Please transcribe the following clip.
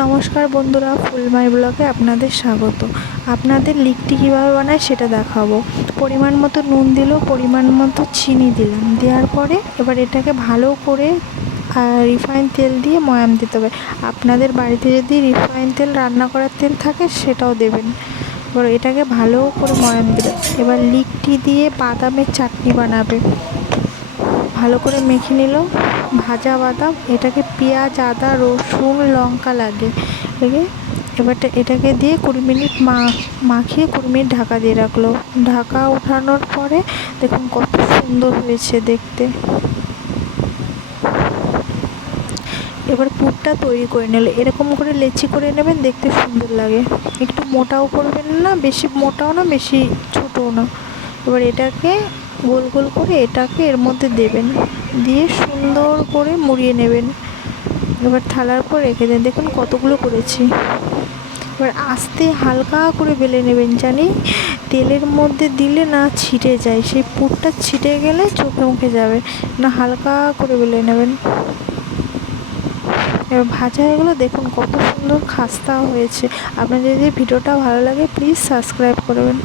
নমস্কার বন্ধুরা, ফুলমাই ব্লগে আপনাদের স্বাগত। আপনাদের লিকটি কীভাবে বানায় সেটা দেখাবো। পরিমাণ মতো নুন দিল, পরিমাণ মতো চিনি দিলাম, দেওয়ার পরে এবার এটাকে ভালো করে রিফাইন তেল দিয়ে ময়াম দিতে হবে। আপনাদের বাড়িতে যদি রিফাইন তেল, রান্না করার তেল থাকে সেটাও দেবেন। এবার এটাকে ভালো করে ময়াম দিলে এবার লিকটি দিয়ে বাদামের চাটনি বানাবে। ভালো করে মেখে নিল ভাজা বাদাম, এটাকে পেঁয়াজ, আদা, রসুন, লঙ্কা লাগে। এবার এটাকে দিয়ে 20 মিনিট মাখিয়ে 20 মিনিট ঢাকা দিয়ে রাখলো। ঢাকা ওঠানোর পরে দেখুন কত সুন্দর হয়েছে দেখতে। এবার পুরটা তৈরি করে নিল, এরকম করে লেচি করে নেবেন, দেখতে সুন্দর লাগে। একটু মোটাও করবেন না, বেশি মোটাও না, বেশি ছোটও না। এবার এটাকে গোল গোল করে এটাকে এর মধ্যে দেবেন, দিয়ে সুন্দর করে মুড়িয়ে নেবেন। এবার থালার পর রেখে দেন। দেখুন কতগুলো করেছি। এবার আস্তে হালকা করে বেলে নেবেন, জানি তেলের মধ্যে দিলে না ছিটে যায়, সেই পুরটা ছিটে গেলে চোখে মুখে যাবে না, হালকা করে বেলে নেবেন। এবার ভাজা হয়ে গেলো, দেখুন কত সুন্দর খাস্তা হয়েছে। আপনার যদি ভিডিওটা ভালো লাগে প্লিজ সাবস্ক্রাইব করবেন।